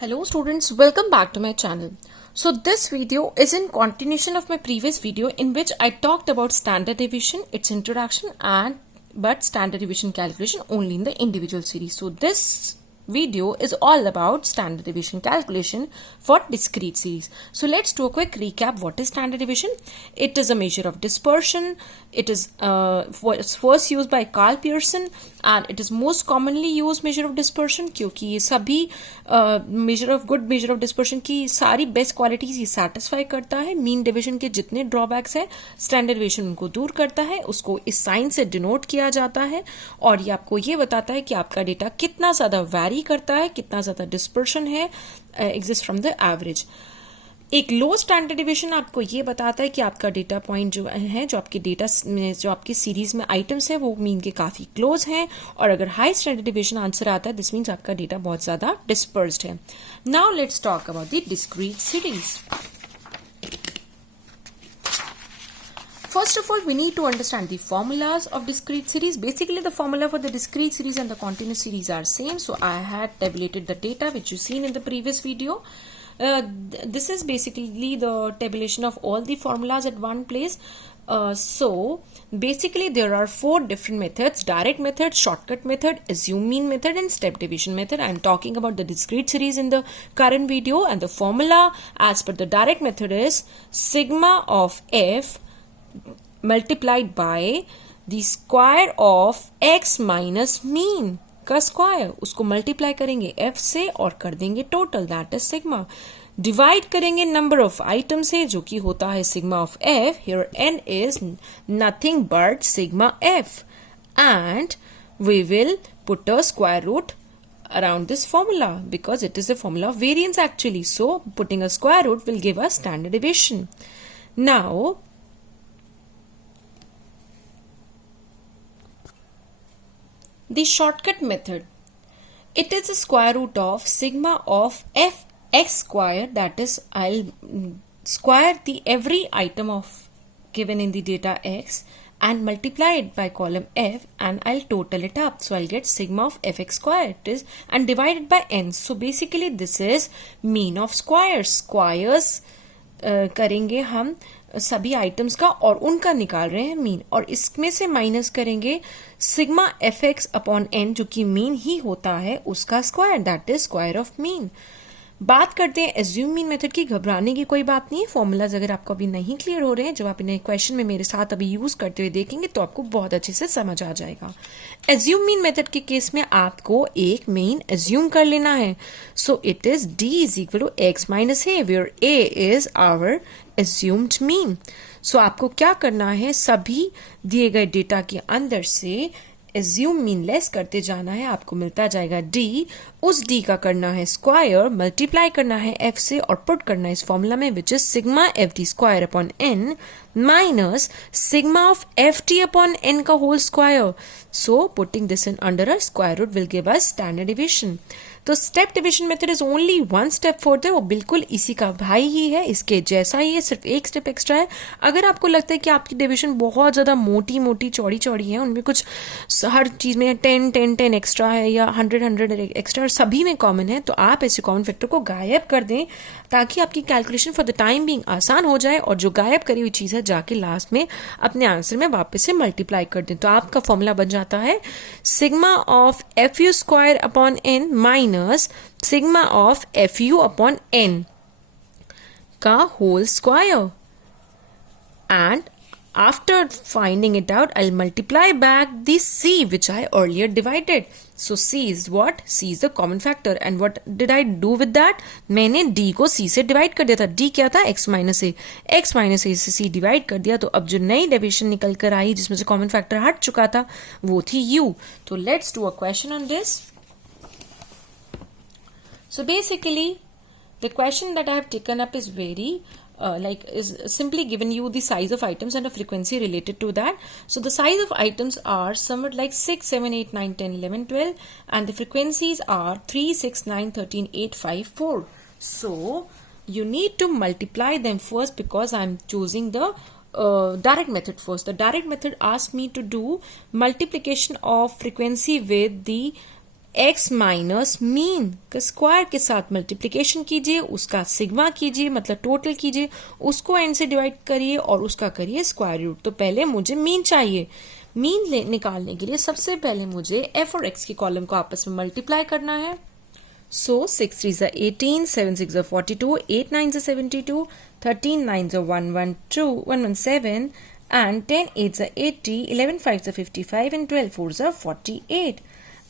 Hello students, welcome back to my channel. So this video is in continuation of my previous video in which I talked about standard deviation, its introduction but standard deviation calculation only in the individual series. So this video is all about standard deviation calculation for discrete series. So let's do a quick recap. What is standard deviation? It is a measure of dispersion. It is first used by Carl Pearson and it is most commonly used measure of dispersion क्योंकि ये सभी measure of dispersion की सारी best qualities ये satisfy करता है. Mean division के जितने ड्रॉबैक्स है स्टैंडर्ड डिवीजन उनको दूर करता है. उसको इस साइन से डिनोट किया जाता है और ये आपको ये बताता है कि आपका डेटा कितना ज़्यादा वैरी करता है, कितना ज़्यादा डिस्पर्शन है एग्जिस्ट फ्रॉम द एवरेज. एक लो स्टैंडर्ड डिवीजन आपको ये बताता है कि आपका डेटा पॉइंट जो है, जो आपके डेटा में जो आपकी सीरीज में आइटम्स है वो मीन के काफी क्लोज हैं. और अगर हाई स्टैंडर्ड डिवीजन आंसर आता है दिस मीन्स आपका डेटा बहुत ज्यादा डिस्पर्स्ड है. Now let's talk about the discrete series. First of all, we need to understand the formulas of discrete series. Basically, the formula for the discrete series and the continuous series are same. So I had tabulated the data which you seen in the previous video. This is basically the tabulation of all the formulas at one place. So basically there are four different methods: direct method, shortcut method, assume mean method and step division method. I am talking about the discrete series in the current video, and the formula as per the direct method is sigma of f multiplied by the square of x minus mean का square. उसको multiply करेंगे f से और कर देंगे total, that is sigma. Divide करेंगे number of item से जो कि होता है sigma of f. Here n is nothing but sigma f and we will put a square root around this formula because it is a formula of variance actually. So putting a square root will give us standard deviation. Now the shortcut method, it is the square root of sigma of f x square, that is I'll square the every item of given in the data x and multiply it by column f and I'll total it up. So I'll get sigma of fx square, it is, and divide it by n. So basically this is mean of squares. Squares करेंगे हम सभी items का और उनका निकाल रहे हैं mean, और इसमें से माइनस करेंगे sigma F x upon N जो कि मीन ही होता है उसका square, that is square of mean. बात करते हैं एज्यूम मीन मेथड की. घबराने की कोई बात नहीं है. फॉर्मूलाज अगर आपको अभी नहीं क्लियर हो रहे हैं, जब आप इन्हें क्वेश्चन में मेरे साथ अभी यूज करते हुए देखेंगे तो आपको बहुत अच्छे से समझ आ जाएगा. एज्यूम मीन मेथड के केस में आपको एक मीन एज्यूम कर लेना है. So it is d is equal to x minus a where a is our assumed mean. सो आपको क्या करना है, सभी दिए गए डेटा के अंदर से एज्यूम मीन लेस करते जाना है. आपको मिलता जाएगा डी. उस डी का करना है स्क्वायर, मल्टीप्लाई करना है एफ से और पुट करना है इस फॉर्मूला में which is sigma f d square upon n minus sigma of f t upon n का whole square. So putting this in under a square root will give us standard division. तो step division method is only one step further. वो बिल्कुल इसी का भाई ही है, इसके जैसा ही है, सिर्फ एक स्टेप एक्स्ट्रा है. अगर आपको लगता है कि आपकी डिविजन बहुत ज्यादा मोटी मोटी चौड़ी चौड़ी है, उनमें कुछ हर चीज में 10 एक्स्ट्रा है या 100 एक्स्ट्रा सभी में कॉमन है, तो आप ऐसे कॉमन फैक्टर को गायब कर दें ताकि आपकी calculation for the time being आसान हो जाए और जो गायब करी हुई चीज है जाके लास्ट में अपने आंसर में वापस से मल्टीप्लाई कर दें. तो आपका फॉर्मूला बन जाता है sigma of f u square upon n minus sigma of f u upon n का whole square. And after finding it out, I'll multiply back the c which I earlier divided. So c is what? C is the common factor. And what did I do with that? मैंने d को c से divide कर दिया था. d क्या था? x minus a. x minus a से c divide कर दिया. तो अब जो नई division निकल कर आई जिसमें से common factor हट चुका था वो थी u. तो let's do a question on this. So basically the question that I have taken up is very is simply given you the size of items and a frequency related to that. So the size of items are somewhat like 6, 7, 8, 9, 10, 11, 12 and the frequencies are 3, 6, 9, 13, 8, 5, 4. So you need to multiply them first because I am choosing the direct method first. The direct method asks me to do multiplication of frequency with the x minus mean का square के साथ multiplication कीजिए, उसका sigma कीजिए मतलब total कीजिए, उसको and से डिवाइड करिए और उसका करिए स्क्वायर रूट। तो पहले मुझे मीन चाहिए। मीन निकालने के लिए सबसे पहले मुझे f और x के कॉलम को आपस में मल्टीप्लाई करना है। सो 6 3 ज़ा 18, 7 6 ज़ा 42, 8 9 ज़ा 72, 13 9 ज़ा 117 and 10 8 ज़ा 80, 11 5 ज़ा 55 and 12 4 ज़ा 48.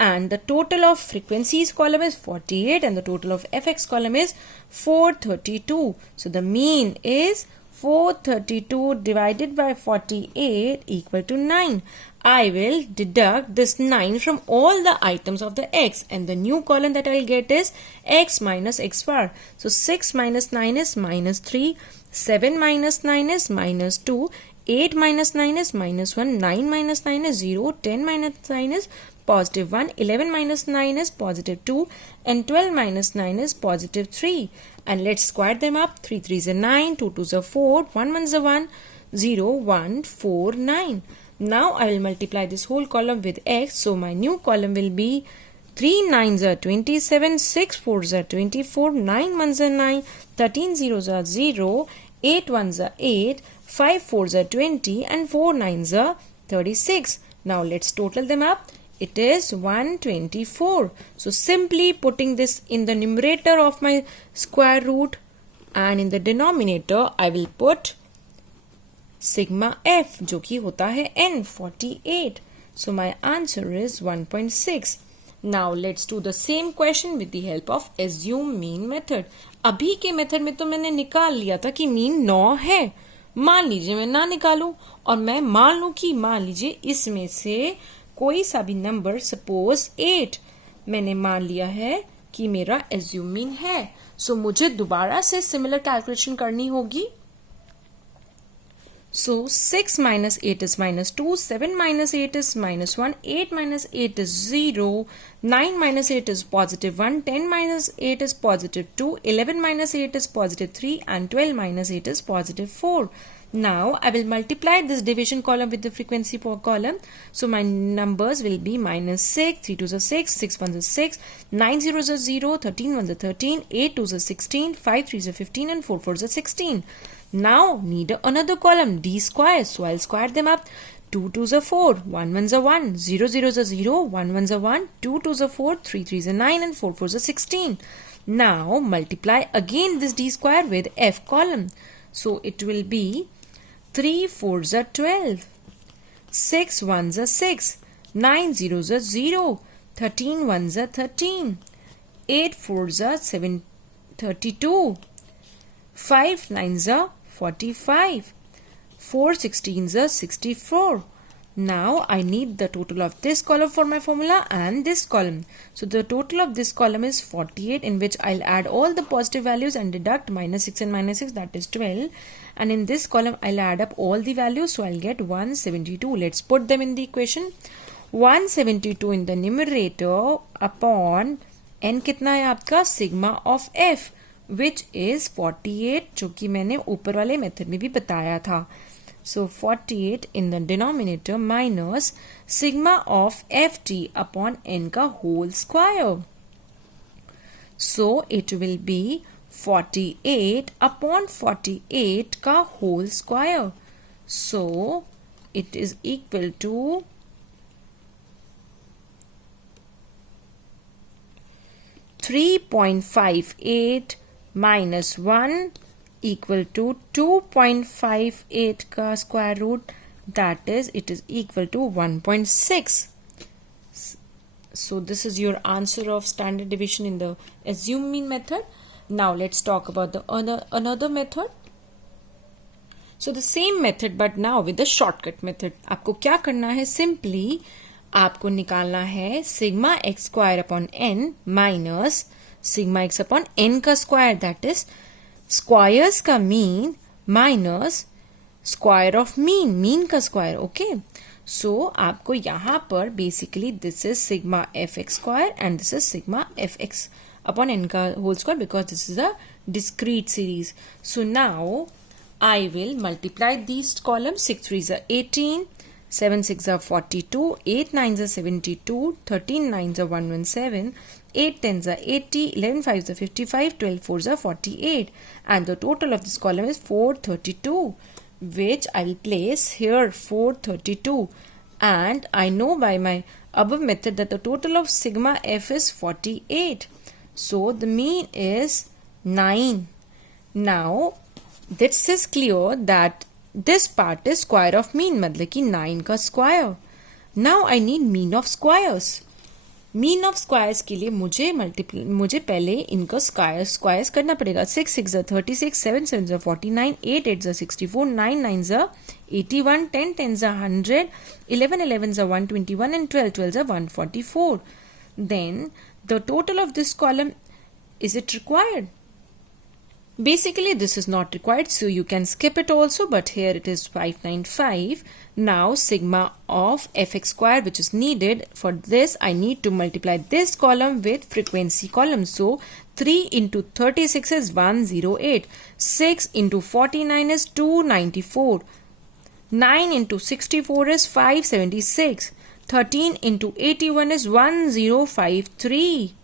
And the total of frequencies column is 48 and the total of fx column is 432. So the mean is 432 divided by 48 equal to 9. I will deduct this 9 from all the items of the x and the new column that I will get is x minus x bar. So 6 minus 9 is minus 3, 7 minus 9 is minus 2, 8 minus 9 is minus 1, 9 minus 9 is 0, 10 minus 9 is positive 1, 11 minus 9 is positive 2 and 12 minus 9 is positive 3. And let's square them up. 3 3 is 9, 2 2 is 4, 1 1 is 1, 0 1 4 9. Now I will multiply this whole column with x. So my new column will be 3 9s are 27, 6 4s are 24, 9 1s are 9, 13 zeros are 0, 8 1s are 8, 5 4s are 20 and 4 9s are 36. Now let's total them up. It is 124. So simply putting this in the numerator of my square root and in the denominator I will put sigma f जो कि होता है n 48. So my answer is 1.6. Now let's do the same question with the help of assume mean method. अभी के method में तो मैंने निकाल लिया था कि मीन 9 है। मान लीजिए मैं ना निकालूं और मैं मान लूं कि मान लीजिए इसमें से कोई सा भी नंबर सपोज 8 मैंने मान लिया है कि मेरा एज्यूम मीन है। सो मुझे दोबारा से सिमिलर कैलकुलेशन करनी होगी। So 6 minus 8 is minus 2, 7 minus 8 is minus 1, 8 minus 8 is 0, 9 minus 8 is positive 1, 10 minus 8 is positive 2, 11 minus 8 is positive 3 and 12 minus 8 is positive 4. Now I will multiply this division column with the frequency column. So my numbers will be minus 6, 3 2s are 6, 6 1s are 6, 9 0s are 0, 13 1s are 13, 8 2s are 16, 5 3s are 15 and 4 4s are 16. Now need another column d square. So I'll square them up. 2 2s are 4, 1 1s are 1, 0 0s are 0, 1 1s are 1, 2 2s are 4, 3 3s are 9 and 4 4s are 16. Now multiply again this d square with f column. So it will be 3 4s are 12, 6 1s are 6, 9 0s are 0, 13 1s are 13, 8 4s are 32, 5 9s are 45, 4 16s are 64. Now I need the total of this column for my formula and this column. So the total of this column is 48, in which I'll add all the positive values and deduct minus 6 and minus 6, that is 12. And in this column I'll add up all the values, so I'll get 172. Let's put them in the equation. 172 in the numerator upon n कितना है आपका sigma of f, which is 48, जो कि मैंने ऊपर वाले method में भी बताया था. So 48 in the denominator minus sigma of ft upon n का whole square. So it will be 48 upon 48 का whole square. So it is equal to 3.58 minus 1 equal to 2.58 का square root, that is it is equal to 1.6. So this is your answer of standard deviation in the assume mean method. Now let's talk about the another method. So the same method but now with the shortcut method. आपको क्या करना है, simply आपको निकालना है sigma x square upon n minus sigma x upon n का square, that is squares का mean minus square of mean का स्क्वायर. ओके, सो आपको यहाँ पर basically this is sigma F x square and this is sigma F x upon n का whole square, because this is a discrete series. So now I will multiply these columns. 6 3s are 18, 7 6 are 42, 8 9 are 72, 13 9 are 117, 8 10 are 80, 11 5 are 55, 12 4 are 48, and the total of this column is 432, which I will place here 432, and I know by my above method that the total of sigma f is 48. So the mean is 9. Now this is clear that this part is square of mean, मतलब कि 9 का square. Now I need mean of squares. Mean of squares के लिए मुझे पहले इनका squares करना पड़ेगा. 6 6 are 36, 7 7 are 49, 8 8 are 64, 9 9 are 81, 10 10 are 100, 11 11 are 121, and 12 12 are 144. Then the total of this column, is it required? Basically this is not required, so you can skip it also, but here it is 595. Now sigma of fx square, which is needed for this, I need to multiply this column with frequency column. So 3 into 36 is 108, 6 into 49 is 294, 9 into 64 is 576, 13 into 81 is 1053.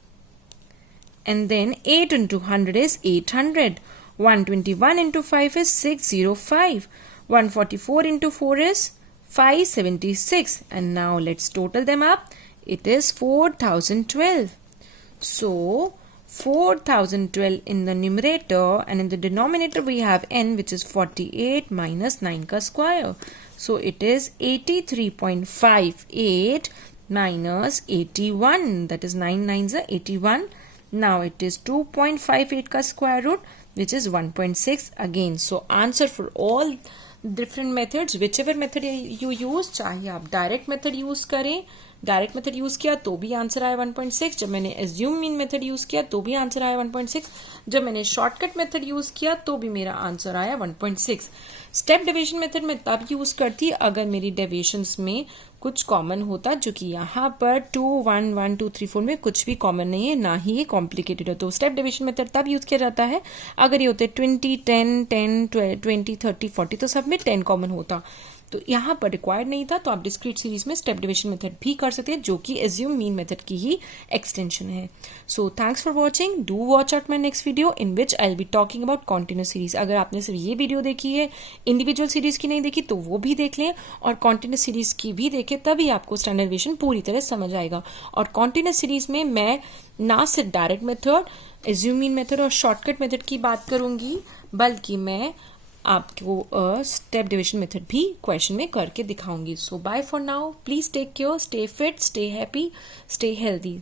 And then 8 into 100 is 800. 121 into 5 is 605. 144 into 4 is 576. And now let's total them up. It is 4012. So 4012 in the numerator, and in the denominator we have n, which is 48 minus 9 ka square. So it is 83.58 minus 81. That is 9 9s are 81. Now it is 2.58 ka square root, which is 1.6 again. So answer for all different methods, whichever method you use, चाहे आप direct method use करें, direct method use किया तो भी answer आया 1.6, जब मैंने assume mean method use किया तो भी आंसर आया 1.6, जब मैंने शॉर्टकट मेथड यूज किया तो भी मेरा आंसर आया 1.6. स्टेप डेविएशन मेथड में तब यूज करती अगर मेरी डेविएशंस में कुछ कॉमन होता, जो कि यहाँ पर 2 1 1 2 3 4 में कुछ भी कॉमन नहीं है, ना ही ये कॉम्प्लिकेटेड हो. तो स्टेप डेविएशन मेथड तब यूज किया जाता है अगर ये होते 20 10 10 20 30 40, तो सब में 10 कॉमन होता. तो यहाँ पर रिक्वायर्ड नहीं था, तो आप डिस्क्रीट सीरीज में स्टेप डिविजन मेथड भी कर सकते हैं, जो कि एज्यूम मीन मेथड की ही एक्सटेंशन है. So thanks for watching. Do watch out my next video in which I will be talking about continuous series. अगर आपने सिर्फ ये वीडियो देखी है, इंडिविजुअल सीरीज की नहीं देखी, तो वो भी देख लें, और कॉन्टिन्यूस सीरीज की भी देखें, तभी आपको स्टैंडर्ड डेविएशन पूरी तरह समझ आएगा. और कॉन्टिन्यूस सीरीज में मैं ना सिर्फ direct method, assume mean method और शॉर्टकट मेथड की बात करूंगी, बल्कि मैं आपको स्टेप डिविजन मेथड भी क्वेश्चन में करके दिखाऊंगी. So bye for now. Please take care, stay fit, stay happy, stay healthy.